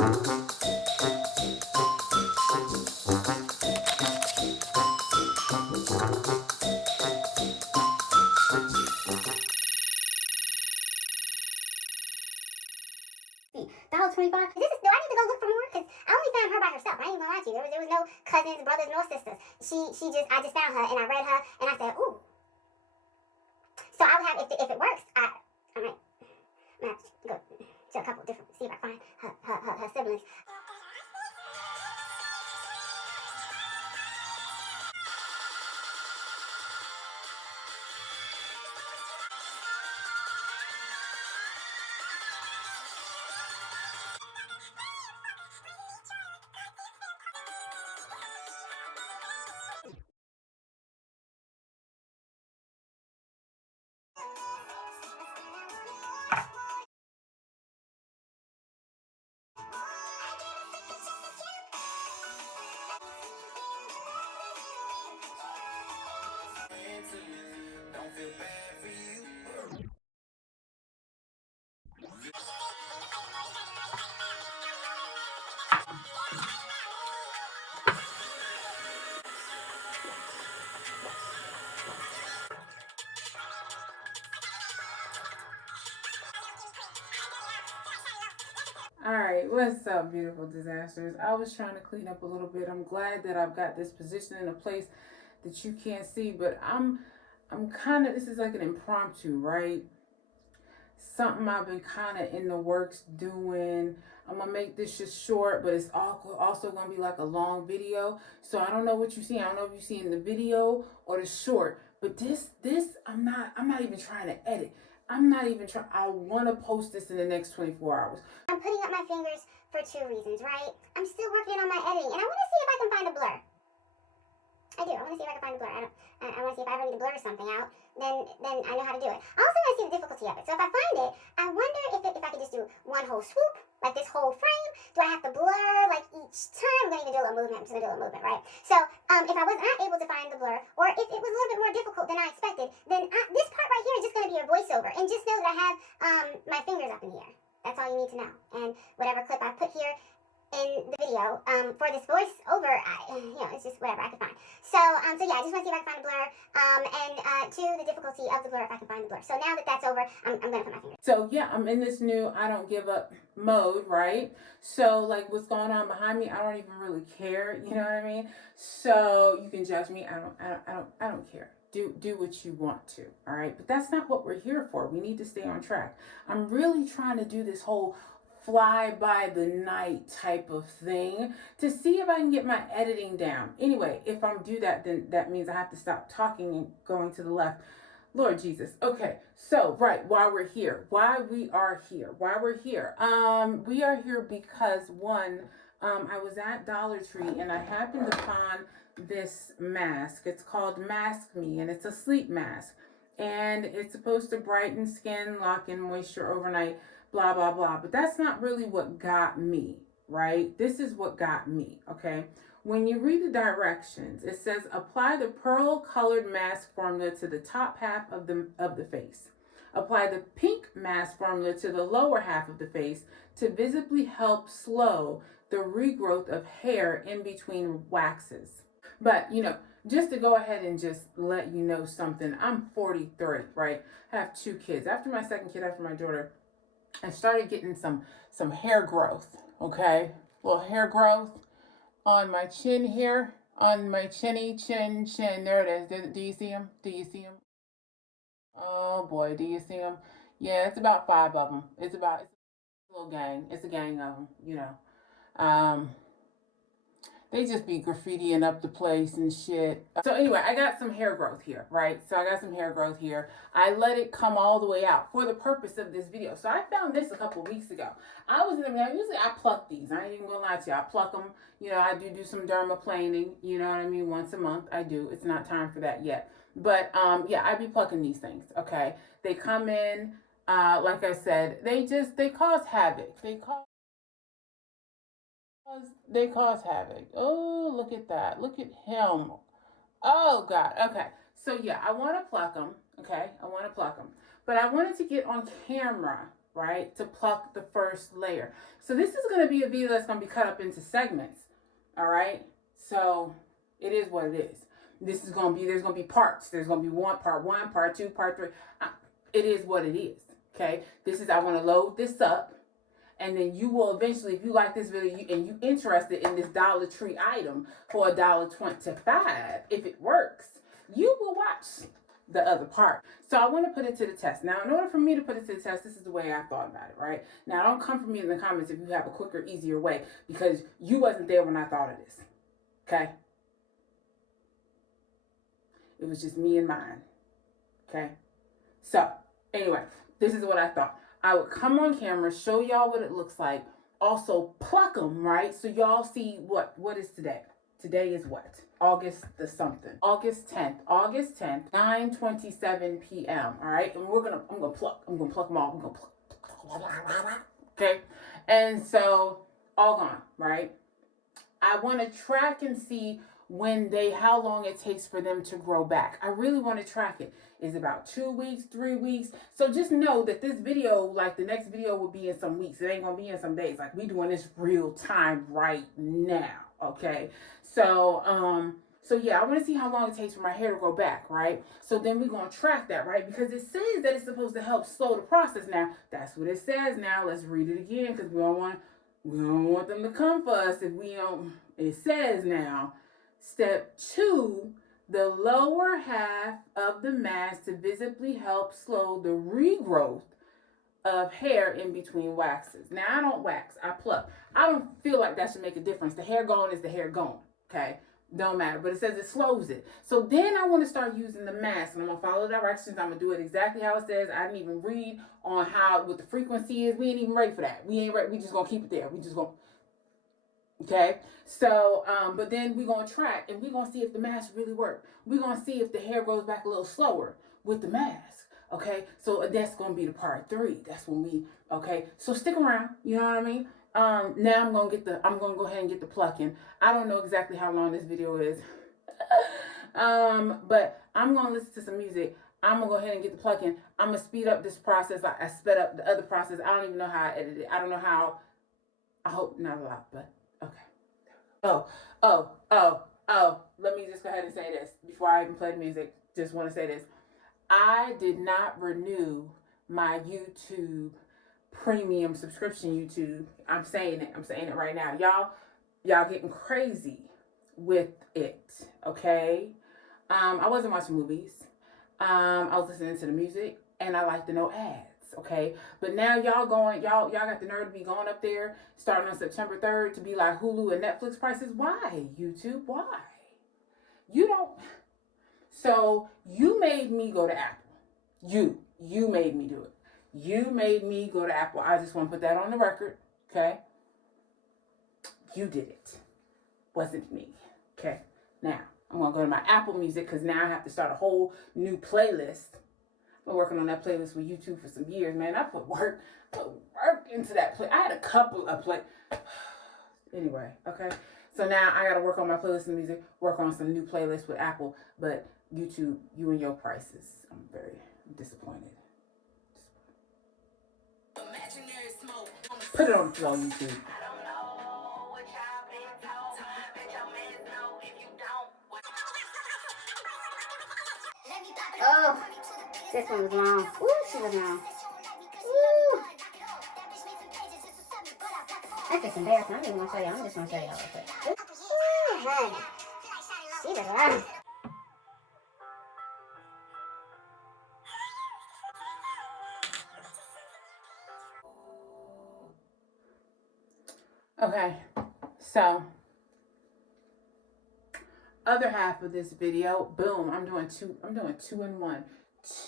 $25. Do I need to go look for more? Because I only found her by herself. I ain't even gonna lie to you. There was no cousins, brothers, nor sisters. I just found her and I read her and I said, ooh. So I would have, if it works, I might have to go to a couple different, see if I find her siblings. Alright, what's up, beautiful disasters? I was trying to clean up a little bit. I'm glad that I've got this position in a place that you can't see, but I'm kind of, this is like an impromptu, right? Something I've been kind of in the works doing. I'm gonna make this just short, but it's also gonna be like a long video. So I don't know what you see. I don't know if you see in the video or the short, but this I'm not even trying to edit. I'm not even trying. I want to post this in the next 24 hours. I'm putting up my fingers for 2 reasons, right? I'm still working on my editing, and I want to see if I can find a blur. I do. I want to see if I can find a blur. I want to see if I ever need to blur something out. Then I know how to do it. I also want to see the difficulty of it. So if I find it, I wonder if I could just do one whole swoop, like this whole frame. Do I have to blur like each time? I'm gonna even do a little movement. I'm just gonna do a little movement, right? So if I was not able to find the blur, or if it was a little bit more difficult than I expected, then this part right here is just gonna be a voiceover, and just know that I have my fingers up in the air. That's all you need to know. And whatever clip I put here in the video for this voiceover, it's just whatever I could find. So yeah, I just want to see if I can find a blur, and two, the difficulty of the blur, if I can find the blur. So now that that's over, I'm gonna put my finger. So yeah, I'm in this new I don't give up mode, right? So like what's going on behind me, I don't even really care, you know what I mean? So you can judge me. I don't care. Do what you want to, all right? But that's not what we're here for. We need to stay on track. I'm really trying to do this whole fly by the night type of thing to see if I can get my editing down. Anyway, if I'm do that, then that means I have to stop talking and going to the left. Lord Jesus. Okay, so right, why we are here, we are here because one, I was at Dollar Tree and I happened upon this mask. It's called Mask Me, and it's a sleep mask, and it's supposed to brighten skin, lock in moisture overnight, blah blah blah. But that's not really what got me, right? This is what got me. Okay, when you read the directions, it says apply the pearl colored mask formula to the top half of the face. Apply the pink mask formula to the lower half of the face to visibly help slow the regrowth of hair in between waxes. But just to go ahead and just let you know something, I'm 43, right? I have 2 kids. After my second kid, after my daughter, I started getting some hair growth, okay? Little hair growth on my chin here, on my chin. There it is. Do you see them? Oh boy, do you see them? Yeah, it's about 5 of them. It's a little gang. It's a gang of them, they just be graffitiing up the place and shit. So anyway, I got some hair growth here, right? So I got some hair growth here. I let it come all the way out for the purpose of this video. So I found this a couple weeks ago. Usually I pluck these. I ain't even gonna lie to you. I pluck them. I do some dermaplaning. You know what I mean? Once a month, I do. It's not time for that yet. But yeah, I be plucking these things. Okay, they come in. Like I said, they cause havoc. They cause havoc. Oh, look at that. Look at him. Oh, God. Okay. So, yeah, I want to pluck them. Okay. I want to pluck them. But I wanted to get on camera right, to pluck the first layer. So this is going to be a video that's going to be cut up into segments, all right? So it is what it is. This is going to be, there's going to be parts. There's going to be part one, part two, part three. It is what it is, okay? This is, I want to load this up, and then you will eventually, if you like this video and you interested in this Dollar Tree item for $1.25, if it works, you will watch the other part. So I want to put it to the test. Now, in order for me to put it to the test, this is the way I thought about it, right? Now, don't come for me in the comments if you have a quicker, easier way, because you wasn't there when I thought of this, okay? It was just me and mine, okay? So, anyway, this is what I thought. I would come on camera, show y'all what it looks like, also pluck them, right? So y'all see what is today. Today is what? August the something. August 10th, 9:27 p.m. All right, and I'm gonna pluck them all. I'm gonna pluck. Okay, and so all gone, right? I want to track and see how long it takes for them to grow back. I really want to track it. Is about 2 weeks, 3 weeks. So just know that this video, like the next video, will be in some weeks. It ain't gonna be in some days. Like we doing this real time right now. Okay. So yeah, I want to see how long it takes for my hair to grow back, right? So then we're gonna track that, right? Because it says that it's supposed to help slow the process. Now that's what it says. Now let's read it again, because we don't want them to come for us if we don't. It says now, step 2. The lower half of the mask to visibly help slow the regrowth of hair in between waxes. Now, I don't wax, I pluck. I don't feel like that should make a difference. The hair gone is the hair gone, okay? Don't matter, but it says it slows it. So then I want to start using the mask, and I'm going to follow the directions. I'm going to do it exactly how it says. I didn't even read on what the frequency is. We ain't even ready for that. We ain't ready. We just going to keep it there. We just going to. Okay, so, but then we're going to track, and we're going to see if the mask really work. We're going to see if the hair grows back a little slower with the mask. Okay, so that's going to be the part 3. That's when okay, so stick around, you know what I mean? Now I'm going to go ahead and get the plucking. I don't know exactly how long this video is. But I'm going to listen to some music. I'm going to go ahead and get the plucking. I'm going to speed up this process. I sped up the other process. I don't even know how I edited it. I don't know how. I hope not a lot, but okay. Let me just go ahead and say this before I even play the music. Just want to say this. I did not renew my YouTube premium subscription. YouTube. I'm saying it right now. Y'all getting crazy with it. Okay. I wasn't watching movies. I was listening to the music, and I like to know ads. Okay, but now y'all got the nerve to be going up there starting on September 3rd to be like Hulu and Netflix prices. Why, YouTube? Why? You don't. So you made me go to Apple. You made me do it. You made me go to Apple. I just want to put that on the record. Okay. You did it. Wasn't me. Okay. Now I'm gonna go to my Apple Music, because now I have to start a whole new playlist. Been working on that playlist with YouTube for some years, man. I put work into that play. I had a couple of anyway, okay. So now I gotta work on my playlist and music, work on some new playlists with Apple, but YouTube, you and your prices. I'm very disappointed. Put it on the floor, YouTube. Oh, this one was long. Ooh, she was long. Ooh. That's just embarrassing. I don't even want to show y'all. I'm just going to show y'all real quick. Ooh, honey. She was long. Okay, so other half of this video, boom, I'm doing two in one.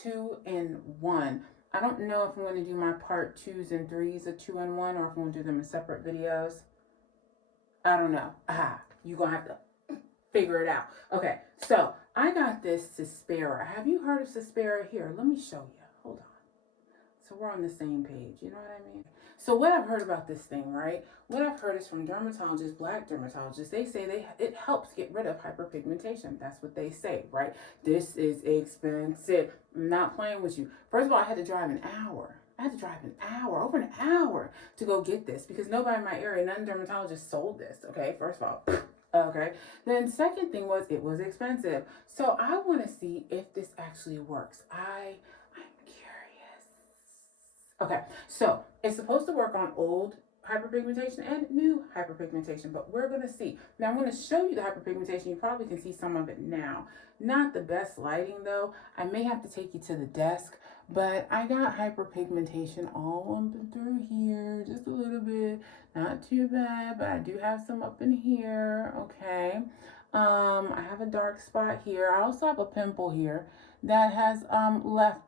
2 in 1. I don't know if I'm going to do my part 2s and 3s of 2 in 1, or if I'm going to do them in separate videos. I don't know. You're going to have to figure it out. Okay, so I got this Cyspera. Have you heard of Cyspera? Here, let me show you. Hold on. So we're on the same page. You know what I mean? So what I've heard about this thing, right? What I've heard is from dermatologists, black dermatologists. They say it helps get rid of hyperpigmentation. That's what they say, right? This is expensive. I'm not playing with you. First of all, I had to drive an hour. I had to drive an hour, over an hour, to go get this because nobody in my area, none dermatologists sold this. Okay, first of all. Okay. Then second thing was it was expensive. So I want to see if this actually works. I'm curious. Okay, so it's supposed to work on old hyperpigmentation and new hyperpigmentation, but we're going to see. Now I'm going to show you the hyperpigmentation. You probably can see some of it now. Not the best lighting though. I may have to take you to the desk, but I got hyperpigmentation all up and through here, just a little bit. Not too bad, but I do have some up in here. Okay. I have a dark spot here. I also have a pimple here that has left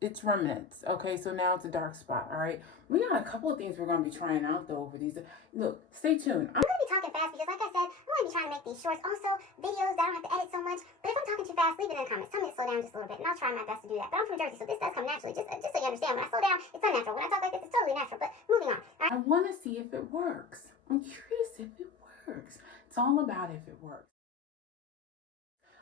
its remnants. Okay, so now it's a dark spot. All right, we got a couple of things we're gonna be trying out though over these. Look, stay tuned. I'm gonna be talking fast because, like I said, I'm gonna be trying to make these shorts. Also, videos that I don't have to edit so much. But if I'm talking too fast, leave it in the comments. Tell me to slow down just a little bit, and I'll try my best to do that. But I'm from Jersey, so this does come naturally. Just so you understand, when I slow down, it's unnatural. When I talk like this, it's totally natural. But moving on. All right? I want to see if it works. I'm curious if it works. It's all about if it works.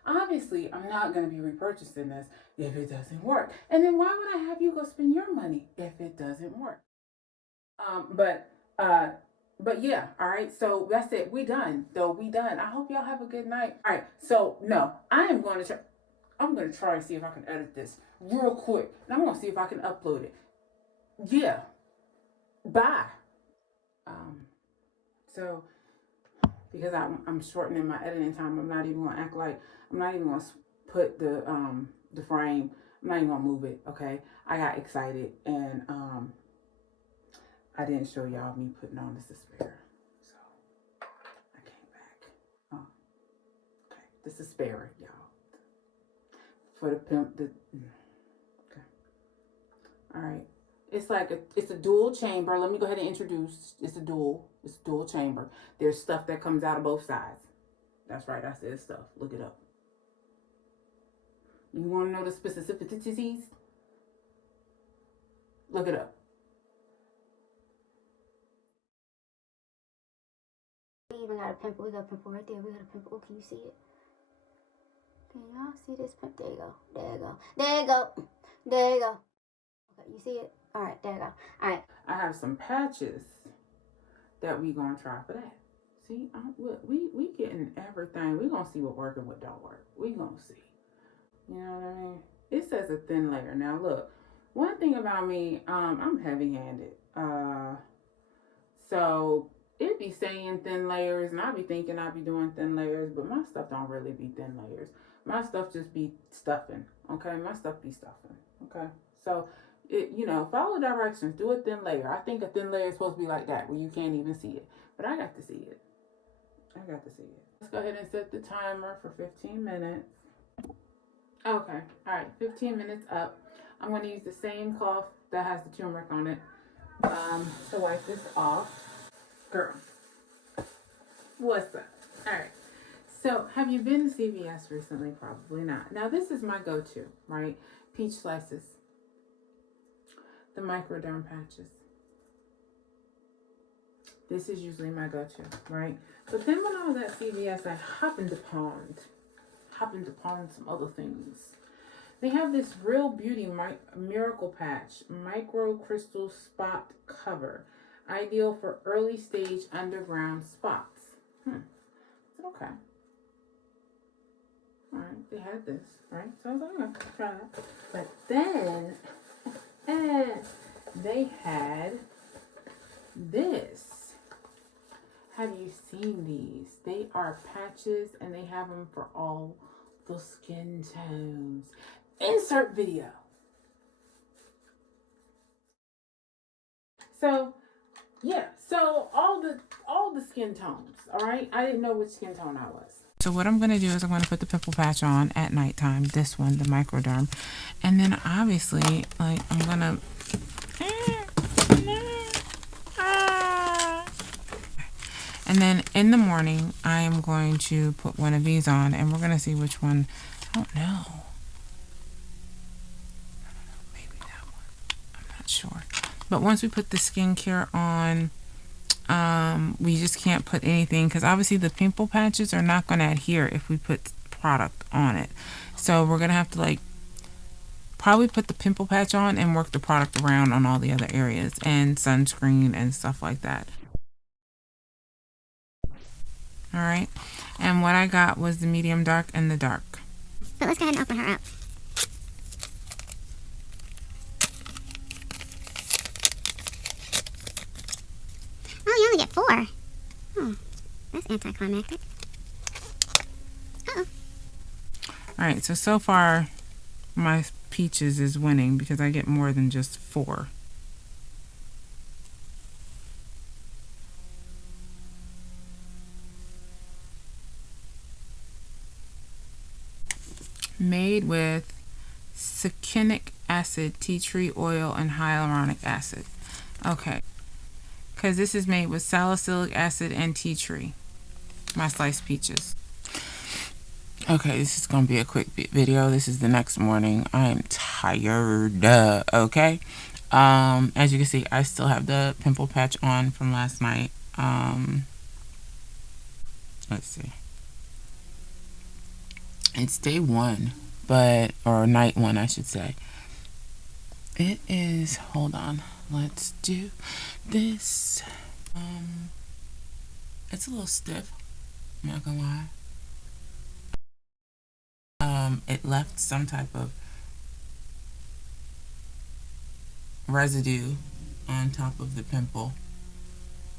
Obviously, I'm not going to be repurchasing this if it doesn't work. And then why would I have you go spend your money if it doesn't work? But yeah, all right. So that's it. We done. Though we done. I hope y'all have a good night. All right. So no, I'm going to try and see if I can edit this real quick. And I'm going to see if I can upload it. Yeah. Bye. So because I'm shortening my editing time, I'm not even going to act like I'm not even going to put the frame. I'm not even going to move it. Okay. I got excited and I didn't show y'all me putting on the Cyspera. So I came back. Oh, okay. The Cyspera, y'all. For the pimp. Okay. All right. It's a dual chamber. Let me go ahead and introduce. It's a dual chamber. There's stuff that comes out of both sides. That's right. I said stuff. Look it up. You want to know the specificities? Look it up. We even got a pimple. We got a pimple right there. We got a pimple. Oh, can you see it? Can y'all see this pimple? There you go. There you go. There you go. There you go. Okay, you see it? All right, there you go. All right. I have some patches that we gonna try for that. See, we getting everything. We gonna see what work and what don't work. We gonna see. You know what I mean? It says a thin layer. Now look, one thing about me, I'm heavy-handed. So it be saying thin layers, and I be thinking I be doing thin layers, but my stuff don't really be thin layers. My stuff just be stuffing. Okay, my stuff be stuffing. Okay, so follow directions. Do a thin layer. I think a thin layer is supposed to be like that, where you can't even see it. But I got to see it. Let's go ahead and set the timer for 15 minutes. Okay, all right, 15 minutes up. I'm going to use the same cloth that has the turmeric on it to wipe this off. Girl, what's up? All right. So, have you been to CVS recently? Probably not. Now, this is my go-to, right? Peach slices. The microderm patches. This is usually my go-to, right? But then when I was at CVS, I happened upon some other things. They have this Real Beauty Miracle Patch Micro Crystal Spot Cover. Ideal for early stage underground spots. Okay. Alright, they had this, right? So I was like, okay, try that. But then they had this. Have you seen these? They are patches and they have them for all the skin tones. Insert video. So yeah, so all the skin tones, all right? I didn't know which skin tone I was. So what I'm going to do is I'm going to put the pimple patch on at nighttime, this one, the microderm. And then obviously, like, I'm going to... And then in the morning, I am going to put one of these on, and we're going to see which one. I don't know. Maybe that one. I'm not sure. But once we put the skincare on, we just can't put anything, because obviously the pimple patches are not going to adhere if we put product on it. So we're going to have to like probably put the pimple patch on and work the product around on all the other areas and sunscreen and stuff like that. All right, and what I got was the medium dark and the dark. But let's go ahead and open her up. Oh, you only get 4. Oh, that's anticlimactic. Uh-oh. All right, so far my peaches is winning because I get more than just 4. Made with succinic acid, tea tree oil, and hyaluronic acid. Okay, because this is made with salicylic acid and tea tree. My sliced peaches. Okay, this is going to be a quick video. This is the next morning. I'm tired. Okay. As you can see, I still have the pimple patch on from last night. Let's see. It's day 1, or night 1, I should say. It is, hold on. Let's do this. It's a little stiff. I'm not gonna lie. It left some type of residue on top of the pimple.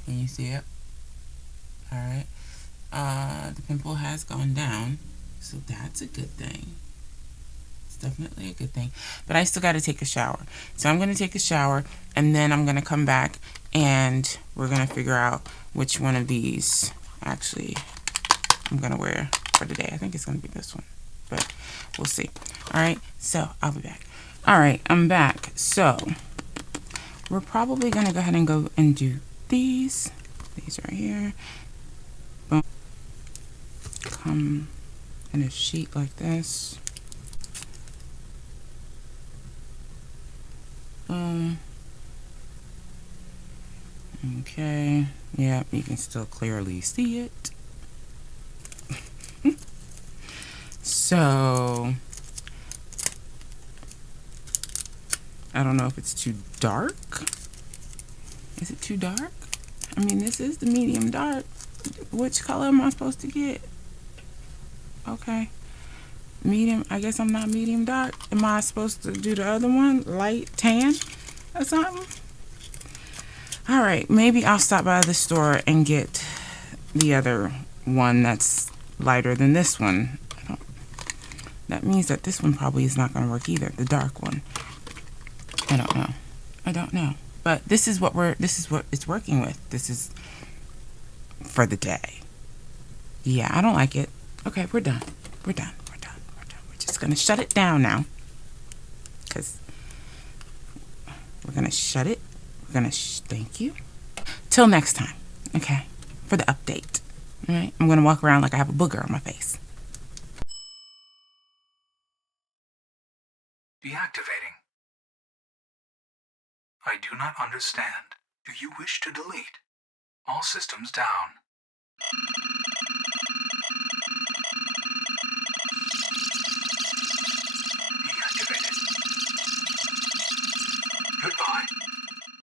Can you see it? All right. The pimple has gone down, so that's a good thing. It's definitely a good thing. But I still got to take a shower. So I'm going to take a shower, and then I'm going to come back, and we're going to figure out which one of these actually I'm going to wear for today. I think it's going to be this one, but we'll see. All right, so I'll be back. All right, I'm back. So we're probably going to go ahead and go and do these right here. Boom. Come in a sheet like this. Boom. Okay. Yeah, you can still clearly see it. So I don't know if it's too dark. Is it too dark? I mean, this is the medium dark. Which color am I supposed to get? Okay. Medium. I guess I'm not medium dark. Am I supposed to do the other one? Light tan or something? All right. Maybe I'll stop by the store and get the other one that's lighter than this one. That means that this one probably is not going to work either. The dark one. I don't know. I don't know. But this is what it's working with. This is for the day. Yeah, I don't like it. Okay, we're done. We're done. We're done. We're done. We're just gonna shut it down now. Cause we're gonna shut it. We're gonna thank you. Till next time. Okay. For the update. All right. I'm gonna walk around like I have a booger on my face. Deactivating. I do not understand. Do you wish to delete? All systems down.